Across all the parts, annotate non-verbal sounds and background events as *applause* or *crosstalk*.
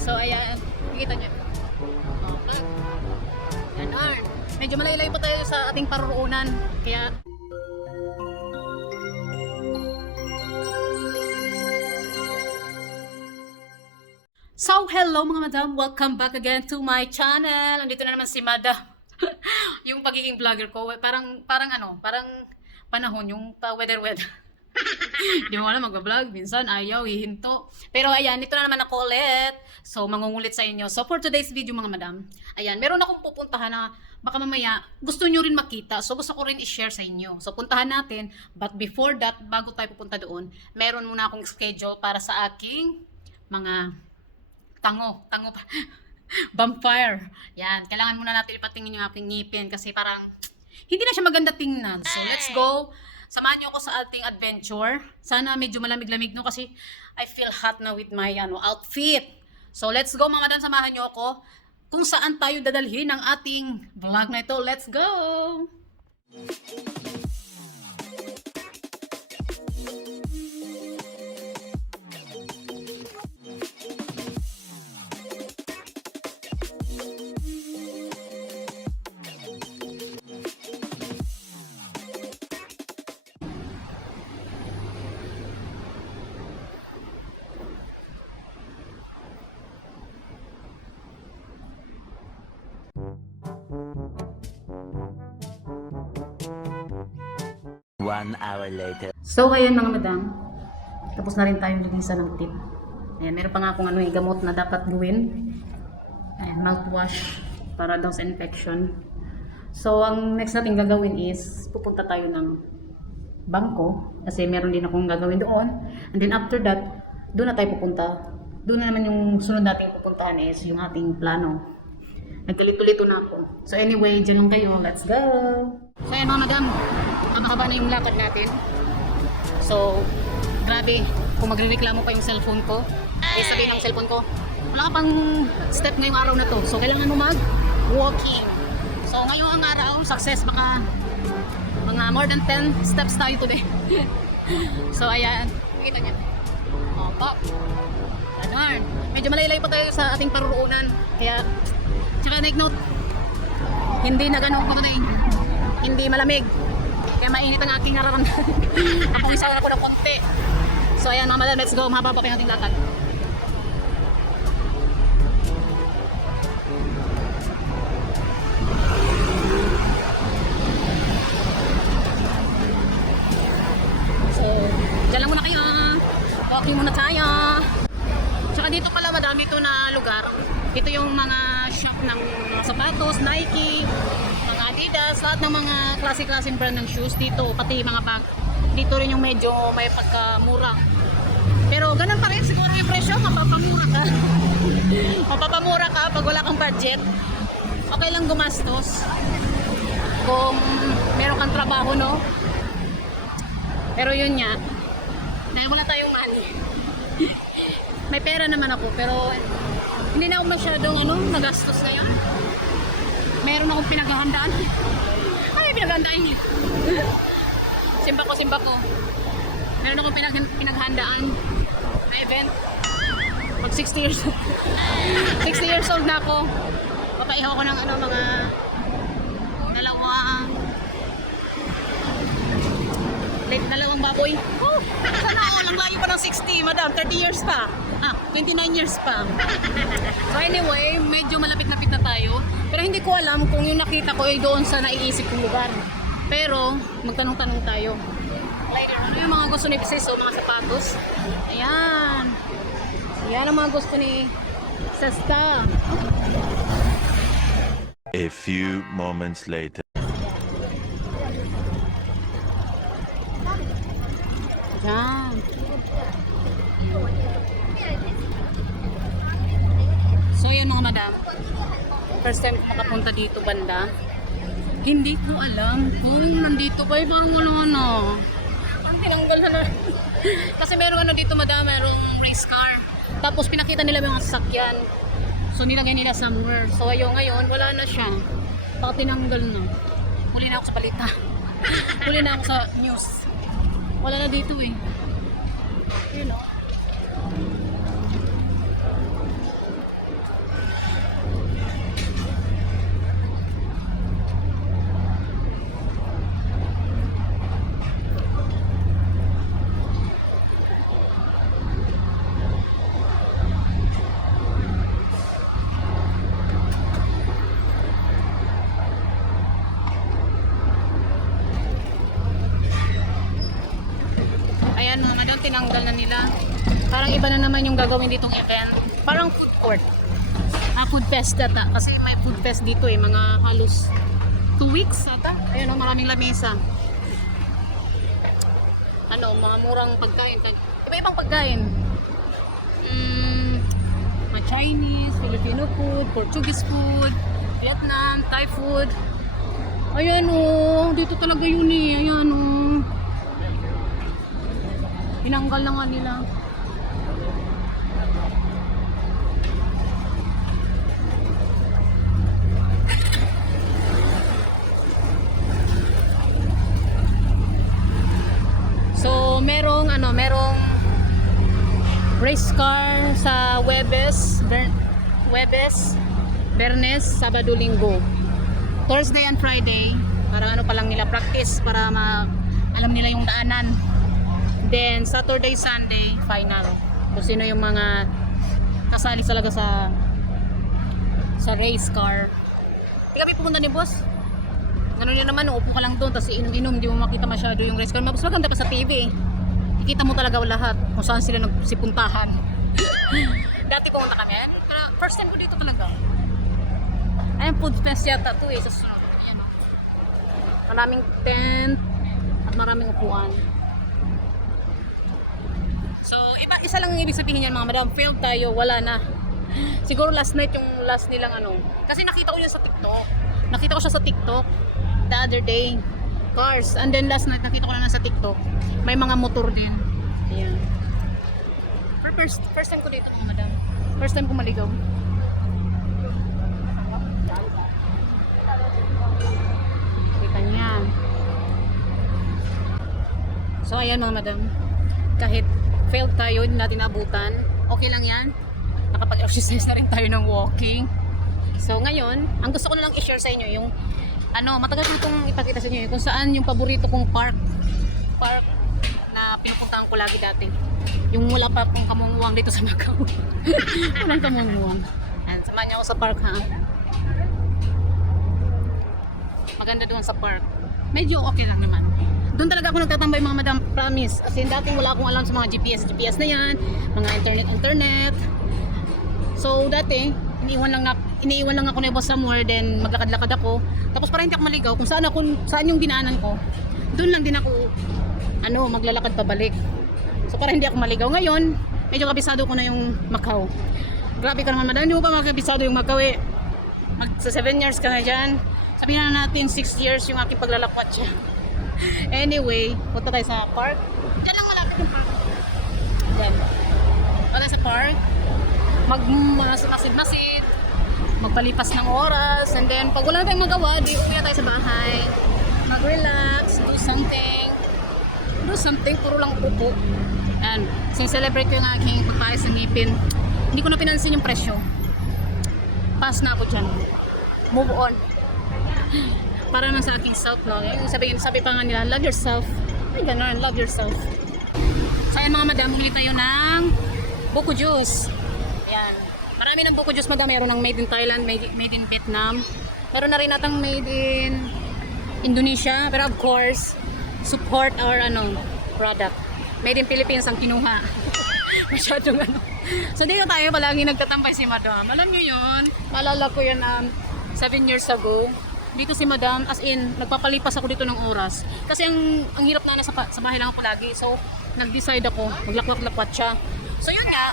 So, ayan. Nakikita niyo. Okay. Ganon. Medyo malaylay pa tayo sa ating paruroonan. Kaya, So, hello mga madam. Welcome back again to my channel. Andito na naman si madam. *laughs* yung pagiging vlogger ko, parang, parang ano, parang panahon, yung pa *laughs* Hindi mo alam magbablog, minsan ayaw, hihinto. Pero ayan, ito na naman ako ulit. So, mangungulit sa inyo. So, for today's video mga madam, ayan, meron akong pupuntahan na baka mamaya gusto nyo rin makita. So, gusto ko rin i-share sa inyo. So, puntahan natin. But before that, bago tayo pupunta doon, meron muna akong schedule para sa aking mga tango. Tango pa. *laughs* Vampire. Yan. Kailangan muna natin ipatingin yung aking ngipin kasi parang hindi na siya maganda tingnan. So, let's go. Samahan niyo ako sa ating adventure. Sana medyo malamig-lamig no kasi I feel hot na with my ano, outfit. So, let's go mga madam. Samahan niyo ako kung saan tayo dadalhin ang ating vlog na ito. Let's go! One hour later. So, ngayon mga madam, tapos na rin tayong linisan ng tip. Ayan, meron pa nga akong ano, eh, gamot na dapat gawin. Ayan, mouthwash para daw sa infection. So, ang next natin gagawin is, pupunta tayo ng bangko. Kasi meron din akong gagawin doon. And then after that, doon na tayo pupunta. Doon na naman yung sunod nating pupuntahan is yung ating plano. Nagkalito-lito na ako. So anyway, dyan lang kayo. Let's go! So ayan mga madam, ang haba na yung lakad natin. So, grabe, kung magre-reklamo pa yung cellphone ko, eh sabihin ng cellphone ko, wala ka pang step ngayong araw na to. So, kailangan mo mag-walking. So, ngayong ang araw, success, baka mga more than 10 steps tayo today. *laughs* so, ayan, nakita niya. Opo. Ganon. Medyo malaylay pa tayo sa ating paruroonan. Kaya, tsaka take note, hindi na ganun ko today. Hindi malamig. Kaya mainit ang aking nararamdaman. *laughs* Ako isa ako ng konti. So ayan mga let's go. Mahaba pa pa yung ating lakad. So, dyan muna kayo. Walking muna tayo. Tsaka dito pala madami ito na lugar. Ito yung mga ng mga sapatos, Nike, mga Adidas, lahat ng mga klase-klaseng brand ng shoes dito, pati mga bag. Dito rin yung medyo may pagkamura. Pero ganun pa rin siguro yung presyo, mapapamura ka. *laughs* mapapamura ka pag wala kang budget. Okay lang gumastos. Kung meron kang trabaho, no? Pero yun nga, dahil wala tayong money. *laughs* May pera naman ako, pero hindi na ako masyadong ano, nagastos ngayon. Meron akong pinaghahandaan. Ay, pinaghahandaan niyo. *laughs* simba ko, simba ko. Meron akong pinag pinaghandaan na event. Pag 60 years old. *laughs* 60 years old na ako. Papaihaw ko ng ano, mga dalawang dalawang baboy. Oh, *laughs* sana all. Ang layo pa ng 60, madam. 30 years pa. Ah, 29 years pa. *laughs* So anyway, medyo malapit-lapit na tayo. Pero hindi ko alam kung yung nakita ko ay doon sa naiisip kong lugar. Pero, magtanong-tanong tayo. Later, ano yung mga gusto ni Sis o mga sapatos? Ayan. Ayan ang mga gusto ni Sesta. A few moments later. Yan. So yun mga madam, first time ko makapunta dito banda. Hindi ko alam kung nandito ba yung mga ano ano. Ang tinanggal na na. *laughs* Kasi meron ano dito madam, merong race car. Tapos pinakita nila mga sasakyan. So nilagay nila somewhere. So ayun ngayon, wala na siya. Baka tinanggal na. Huli na ako sa balita. *laughs* Huli na ako sa news. Wala na dito eh. You know. Tinanggal na nila. Parang iba na naman yung gagawin ditong event. Parang food court. Ah, food fest ata. Kasi may food fest dito eh. Mga halos 2 weeks ata. Ayun, oh, maraming lamesa. Ano, mga murang pagkain. Iba-ibang pagkain. Mm, mga Chinese, Filipino food, Portuguese food, Vietnam, Thai food. Ayan oh, dito talaga yun eh. Ayan oh. Tinanggal na nga nila. So, merong ano, merong race car sa Webes, Ber- Webes, Bernes, Sabado, Linggo. Thursday and Friday, para ano pa lang nila practice para ma alam nila yung daanan. Then Saturday, Sunday, final. Kung sino yung mga kasali talaga sa sa race car. Di kami pumunta ni boss. Ganun yun naman, upo ka lang doon, tapos inom-inom, di mo makita masyado yung race car. Mas maganda pa sa TV. Kikita mo talaga lahat kung saan sila nagsipuntahan. *laughs* Dati pumunta kami. Pero first time ko dito talaga. Ayan, food fest yata to eh, sa sunod. Maraming tent at maraming upuan. So, iba, isa lang ang ibig sabihin yan mga madam, failed tayo, wala na. Siguro last night yung last nilang ano. Kasi nakita ko yun sa TikTok. Nakita ko siya sa TikTok the other day. Cars. And then last night nakita ko lang sa TikTok. May mga motor din. Ayan. First, first time ko dito mga madam. First time ko maligaw. Kita niya. So ayan mga madam. Failed tayo, hindi natin nabutan. Okay lang yan. Nakapag-exercise na rin tayo ng walking. So ngayon, ang gusto ko na lang i-share sa inyo yung ano, matagal ko itong ipakita sa inyo eh, kung saan yung paborito kong park. Park na pinupuntahan ko lagi dati. Yung wala pa akong kamunguang dito sa Macau. *laughs* Walang kamunguang. Ayan, samahan niyo ako sa park ha. Maganda doon sa park. Medyo okay lang naman. Doon talaga ako nagtatambay mga madam, promise. As in, dati wala akong alam sa mga GPS, GPS na yan, mga internet, internet. So, dati, iniiwan lang, na, iniiwan lang ako ni boss somewhere, then maglakad-lakad ako. Tapos para hindi ako maligaw, kung saan ako, saan yung dinaanan ko, doon lang din ako, ano, maglalakad pabalik. So, para hindi ako maligaw. Ngayon, medyo kabisado ko na yung Macau. Grabe ka naman, madam. Hindi mo pa makabisado yung Macau eh. Mag, sa 7 years ka na dyan. Sabihin na natin 6 years yung aking paglalakwat siya. *laughs* anyway, punta tayo sa park. Diyan lang malapit yung park. Diyan. Punta sa park. Magmasid-masid. Magpalipas ng oras. And then, pag wala tayong magawa, di na tayo sa bahay. Mag-relax. Do something. Do something. Puro lang upo. And, sin-celebrate ko yung aking pagpayos ng ngipin. Hindi ko na pinansin yung presyo. Pass na ako dyan. Move on para na sa aking self, no? Yung sabi, sabi pa nga nila, love yourself. Ay, ganun, love yourself. So, ayan mga madam, huli tayo ng buko juice. Ayan. Marami ng buko juice, madam. Meron ng made in Thailand, made, made in Vietnam. Meron na rin natang made in Indonesia. Pero of course, support our ano, product. Made in Philippines ang kinuha. *laughs* Masyadong ano. So, dito tayo palagi nagtatampay si madam. Alam niyo yun, maalala ko yan um, 7 years ago dito si madam as in nagpapalipas ako dito ng oras. Kasi ang ang hirap na nasa sa bahay lang ako lagi so nag-decide ako maglakwat-lakwat siya. So yun nga.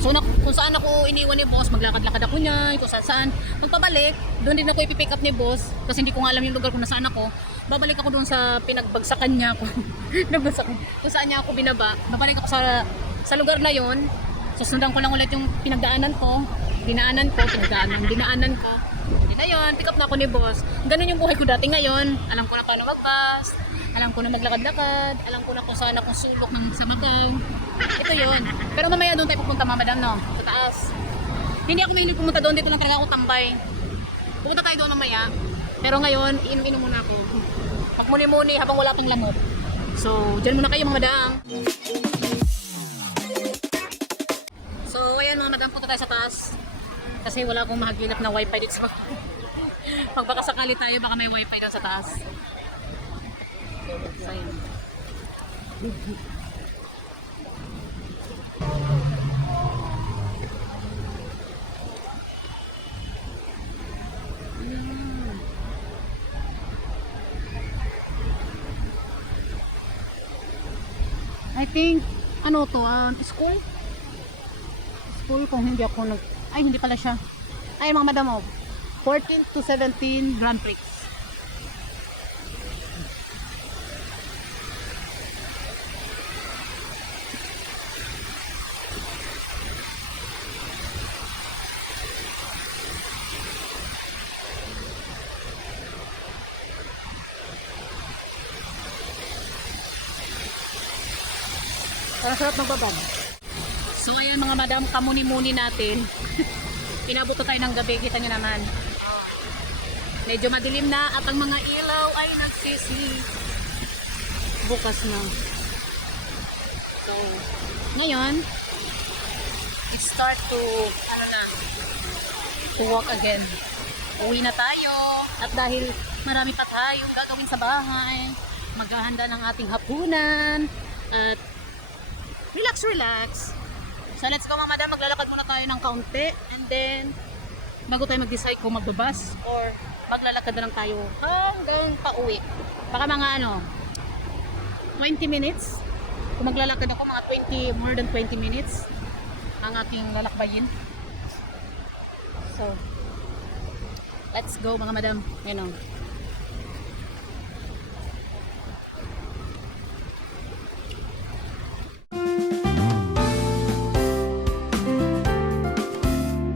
So na, kung saan ako iniwan ni boss maglakad-lakad ako niya kung saan saan. Magpabalik doon din ako ipipick up ni boss kasi hindi ko nga alam yung lugar kung nasaan ako. Babalik ako doon sa pinagbagsakan niya ako. *laughs* Nagbagsakan. kung saan niya ako binaba. Babalik ako sa sa lugar na yon susundan ko lang ulit yung pinagdaanan ko. Dinaanan ko, pinagdaanan, dinaanan ko. Hindi na yun, pick up na ako ni boss. Ganun yung buhay ko dati ngayon. Alam ko na paano magbus, alam ko na maglakad-lakad, alam ko na kung saan akong sulok ng sa Macau. Ito yun. Pero mamaya doon tayo pupunta mga madam, no? Sa taas. Hindi ako mahilig pumunta doon, dito lang talaga ako tambay. Pupunta tayo doon mamaya. Pero ngayon, inom-inom muna ako. Magmuni-muni habang wala pang lamot. So, dyan muna kayo mga madam. So, ayan mga madam, punta tayo sa taas. Kasi wala akong mahagilap na wifi dito sa *laughs* Pag baka sakali tayo, baka may wifi doon sa taas. So, ayan. I think, ano to, ah, school? School kung hindi ako nag... Ay, hindi pala siya. Ay, mga madam, oh. 14 to 17 Grand Prix. Ang sarap magbabad. So ayan mga madam, kamuni-muni natin. *laughs* Pinabot tayo ng gabi, kita nyo naman. Medyo madilim na at ang mga ilaw ay nagsisi. Bukas na. So, ngayon, it start to, ano na, to walk again. Uwi na tayo. At dahil marami pa tayong gagawin sa bahay, maghahanda ng ating hapunan. At relax, relax. So let's go mga madam, maglalakad muna tayo ng kaunti and then bago tayo mag-decide kung magbabas or maglalakad na lang tayo hanggang pauwi. Baka mga ano, 20 minutes. Kung maglalakad ako, mga 20, more than 20 minutes ang ating lalakbayin. So, let's go mga madam. Yan o.